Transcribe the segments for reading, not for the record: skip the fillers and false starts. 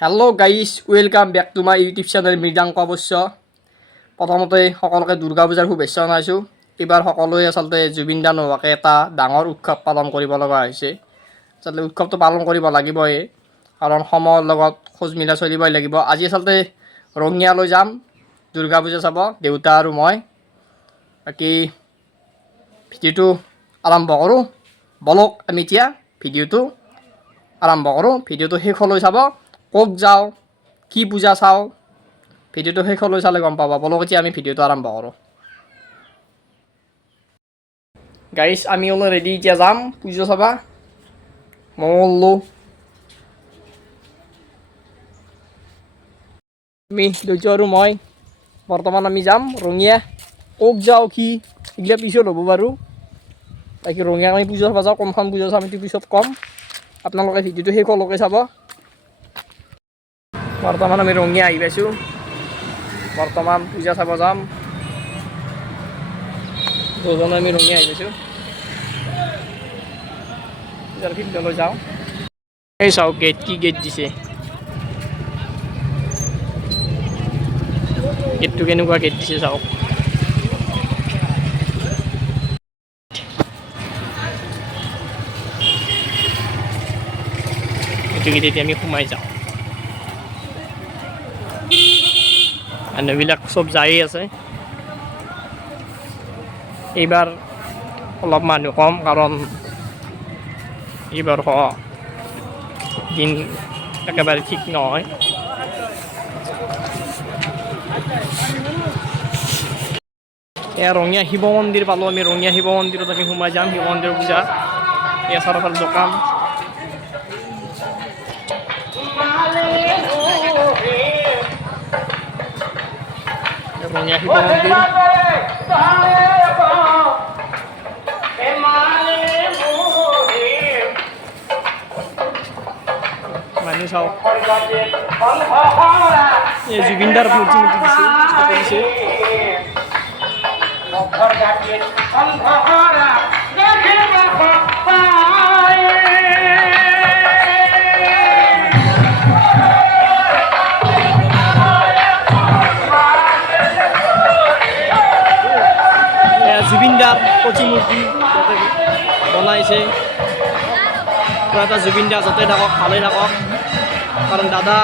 Hello' guys, welcome back to my YouTube channel Mriganka অৱশ্য। প্ৰথমতে সকলোকে দুৰ্গা পূজাৰ শুভেচ্ছা জনাইছোঁ। এইবাৰ সকলোৱে আচলতে জুবিন দা নোহোৱাকৈ এটা ডাঙৰ উৎসৱ পালন কৰিব লগা হৈছে। আচলতে উৎসৱটো পালন কৰিব লাগিবই, কাৰণ সময়ৰ লগত খোজ মিলাই চলিবই লাগিব। আজি আচলতে ৰঙিয়ালৈ যাম দুৰ্গা পূজা চাব, দেউতা আৰু মই। বাকী ভিডিঅ'টো আৰম্ভ কৰোঁ, বলক আমি এতিয়া ভিডিঅ'টো আৰম্ভ কৰোঁ। ভিডিঅ'টো শেষলৈ চাব, ক'ত যাওঁ, কি পূজা চাওঁ, ভিডিঅ'টো শেষলৈ চালে গম পাব। বলক এতিয়া আমি ভিডিঅ'টো আৰম্ভ কৰোঁ। গাইজ, আমি অলৰেডি এতিয়া যাম পূজা চাবা। মংগলো আমি দেউতা আৰু মই বৰ্তমান আমি যাম ৰঙিয়া। ক'ত যাওঁ কি এইগিলা পিছত হ'ব বাৰু। বাকী ৰঙিয়া আমি পূজা চাব যাওঁ, কোনখন পূজা চাম সেইটো পিছত ক'ম। আপোনালোকে ভিডিঅ'টো শেষলৈকে চাব। বৰ্তমান আমি ৰঙিয়া আহি পাইছোঁ, বৰ্তমান পূজা চাব যাম। দুজনে আমি ৰঙিয়া আহি পাইছোঁ, পূজাৰ ফিল্ডলৈ যাওঁ। এই চাওক গেট, কি গেট দিছে, গেটটো কেনেকুৱা গেট দিছে চাওক। এইটো গেট এতিয়া আমি সোমাই যাওঁ। মানুহবিলাক চব যায়েই আছে। এইবাৰ অলপ মানুহ কম, কাৰণ এইবাৰ দিন একেবাৰে ঠিক নহয়। এয়া ৰঙিয়া শিৱ মন্দিৰ পালোঁ আমি। ৰঙিয়া শিৱ মন্দিৰত আমি সোমাই যাম, শিৱ মন্দিৰৰ পূজা। এয়া চাৰিওফাল দোকান। ৰঙিয়া শিৱ মন্দিৰ। মানুহ চাওক, এই জুবিন দাৰ প্ৰতিমূৰ্তি দিছে। জুবিন দাৰ প্ৰতিমূৰ্তি বনাইছে। এটা জুবিন দা য'তে থাকক ভালে থাকক, কাৰণ দাদা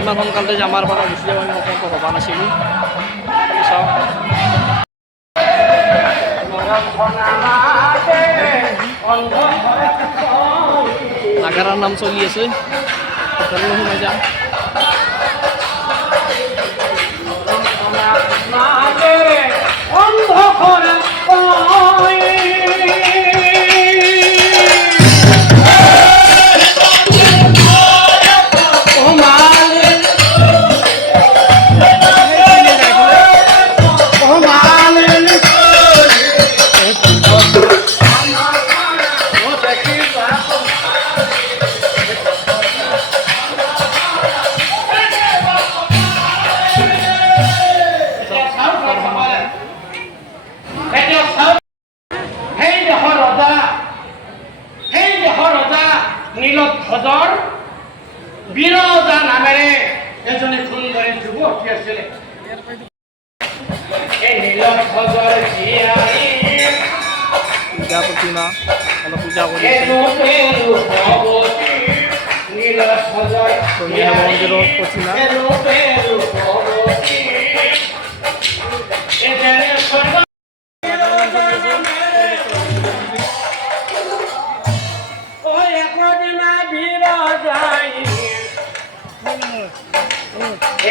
ইমান সোনকালে যে আমাৰ পৰা গুচি যাব আমি অসংখ্য ভবা নাছিলোঁ। চাওক নাগাৰাৰ নাম চলি আছে, সোমাই যাম। নীলধ্বজৰ বিৰজা নামেৰে এজনী সুন্দৰী যুৱতী আছিলে। এই নীলধ্বজৰ পূজা প্ৰতিমা অলপ পূজা কৰি মন্দিৰৰ প্ৰতিমা।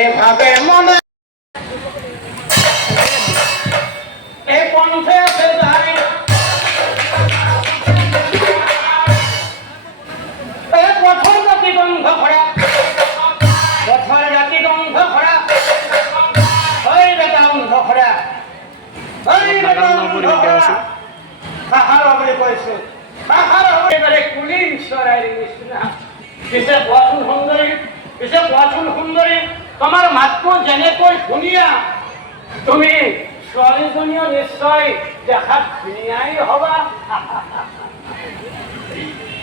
এভাবে মনে এই পন্থে যায়, এই পথৰ জাতি গন্ধ কৰা, পথৰ জাতি গন্ধ কৰা, ঐ বেটা অন্ধ কৰা, ঐ বেটা অন্ধ কৰা। পাহাৰ বুলি কৈছো, পাহাৰ একেবাৰে কুলিৰ চৰাইৰ নিচিনা। পিছে কোৱাচোন সুন্দৰী, পিছে কোৱাচোন সুন্দৰী, তোমাৰ মাতটো যেনেকৈ ধুনীয়া, তুমি ছোৱালীজনীও নিশ্চয় দেখাত ধুনীয়াই হবা।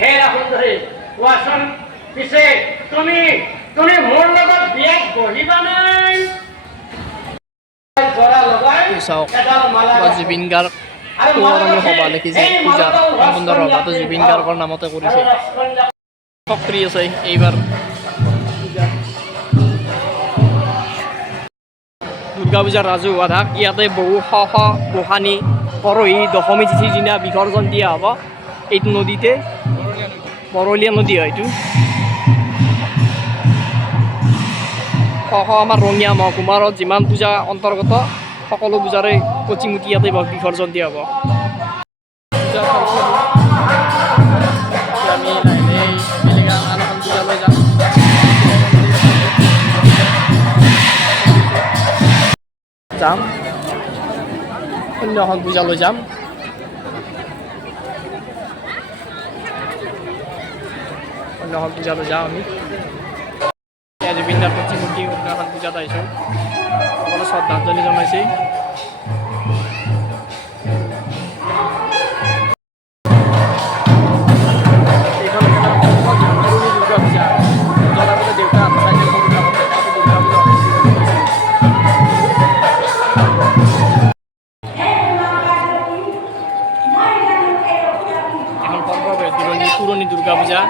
হেৰা সুন্দৰী, কোৱাচোন পিছে তুমি তুমি মোৰ লগত বিয়াত বহিবা নাই জৰা লগাই এডাল মালা জুবিন গাৰ্গ পুৰণি সভা লিখিছে পূজাৰ সম্পূৰ্ণ সভাটো জুবিন গাৰ্গৰ নামতে কৰিছে সক্ৰিয় আছে এইবাৰ দুৰ্গা পূজাৰ ৰাজহুৱা ভাগ ইয়াতে বহু শ শ গোসানী পৰহি দশমী তিথিৰ দিনা বিসৰ্জন দিয়া হ'ব এইটো নদীতে বৰলীয়া নদী হয় এইটো শ শ আমাৰ ৰঙিয়া মহকুমাৰত যিমান পূজা অন্তৰ্গত সকলো পূজাৰে প্ৰতিমূৰ্তি ইয়াতে বিসৰ্জন দিয়া হ'ব আমি বেলেগ আন এখন পূজালৈ যাম অন্য এখন পূজালৈ যাম অন্য এখন পূজালৈ যাওঁ আমি জুবিন দাৰ প্ৰতিমূৰ্তি এখন পূজাত আহিছোঁ সকলো শ্ৰদ্ধাঞ্জলি জনাইছে পুৰণি দুৰ্গা পূজা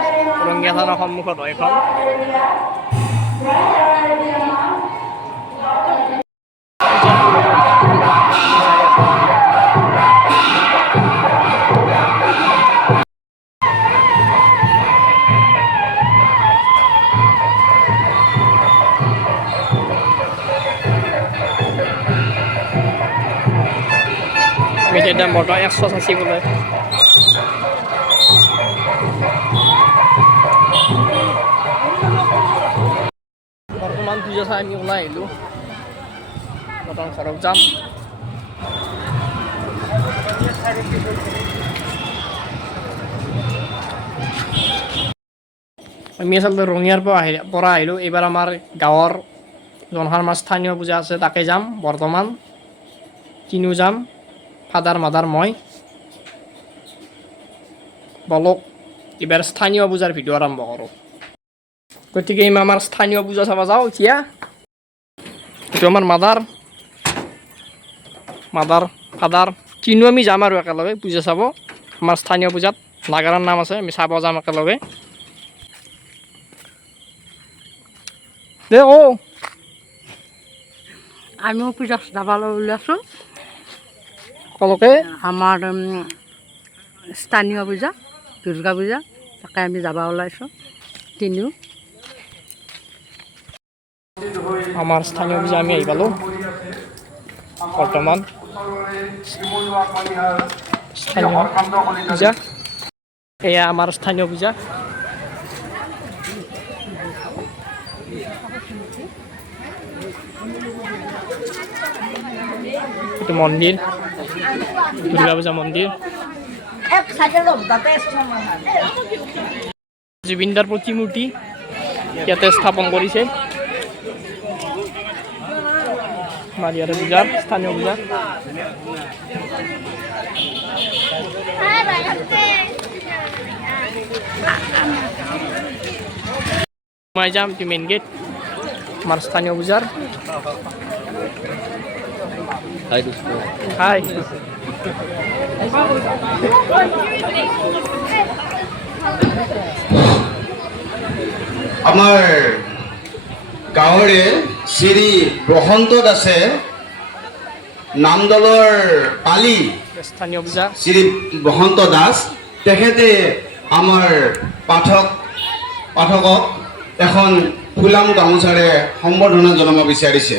ৰঙিয়া থানাৰ সন্মুখত হয় এখন মিঠাইৰ দাম বৰ্তমান 180 বোলে বৰ্তমান পূজা চাই আমি ওলাই আহিলোঁ বৰ্তমান ঘৰত যাম আমি আচলতে ৰঙিয়াৰ পৰা আহিলোঁ এইবাৰ আমাৰ গাঁৱৰ যোনখন আমাৰ স্থানীয় পূজা আছে তাকে যাম বৰ্তমান কিনো যাম ফাদাৰ মাদাৰ মই বলক এইবাৰ স্থানীয় পূজাৰ ভিডিঅ' আৰম্ভ কৰোঁ গতিকে আমাৰ স্থানীয় পূজা চাব যাওঁ এতিয়া এইটো আমাৰ মাদাৰ ফাদাৰ কিনো আমি যাম আৰু একেলগে পূজা চাব আমাৰ স্থানীয় পূজাত নাগাৰাৰ নাম আছে আমি চাব যাম একেলগে দে আমিও পূজা যাবলৈ ওলাইছোঁ সকলোকে আমাৰ স্থানীয় পূজা দুৰ্গা পূজা তাকে আমি যাব ওলাইছোঁ তিনিও আমাৰ স্থানীয় পূজা আমি আহি পালোঁ বৰ্তমান স্থানীয় পূজা এয়া আমাৰ স্থানীয় পূজা এইটো মন্দিৰ দুৰ্গা পূজা মন্দিৰ জুবিন দাৰ প্ৰতিমূৰ্তি ইয়াতে স্থাপন কৰিছে আমাৰ ইয়াতে পূজাৰ স্থানীয় পূজা সোমাই যাম এইটো মেইন গেট আমাৰ স্থানীয় পূজাৰ হাই আমাৰ গাঁৱৰে শ্ৰী বসন্ত দাসে নামদলৰ পালি স্থানীয় পূজা শ্ৰী বসন্ত দাস তেখেতে আমাৰ পাঠকক এখন ফুলাম গামোচাৰে সম্বৰ্ধনা জনাব বিচাৰিছে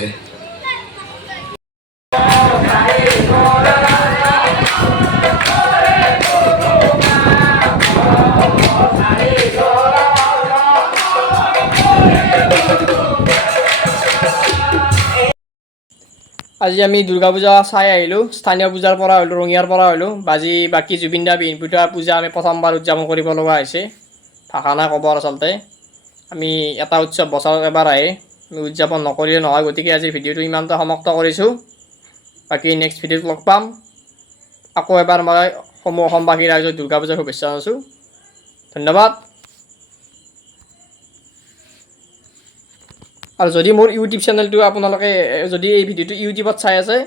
আজি আমি দুৰ্গা পূজা চাই আহিলোঁ স্থানীয় পূজাৰ পৰা হ'লোঁ ৰঙিয়াৰ পৰা হ'লোঁ বাকী জুবিন দা বিহপুৰীয়া পূজা আমি প্ৰথমবাৰ উদযাপন কৰিব লগা হৈছে ভাষা নাই ক'ব আচলতে আমি এটা উৎসৱ বছৰত এবাৰ আহে আমি উদযাপন নকৰিলে নহয় গতিকে আজি ভিডিঅ'টো ইমানতে সমাপ্ত কৰিছোঁ বাকী নেক্সট ভিডিঅ'ত লগ পাম আকৌ এবাৰ মই সমূহ অসমবাসী ৰাইজক দুৰ্গা পূজাৰ শুভেচ্ছা জনাইছোঁ ধন্যবাদ আৰু যদি মোৰ ইউটিউব চেনেলটো আপোনালোকে যদি এই ভিডিঅ'টো ইউটিউবত চাই আছে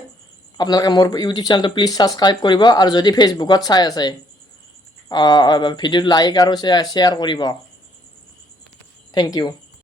আপোনালোকে মোৰ ইউটিউব চেনেলটো প্লিজ ছাবস্ক্ৰাইব কৰিব আৰু যদি ফেচবুকত চাই আছে ভিডিঅ'টো লাইক আৰু শ্বেয়াৰ কৰিব থেংক ইউ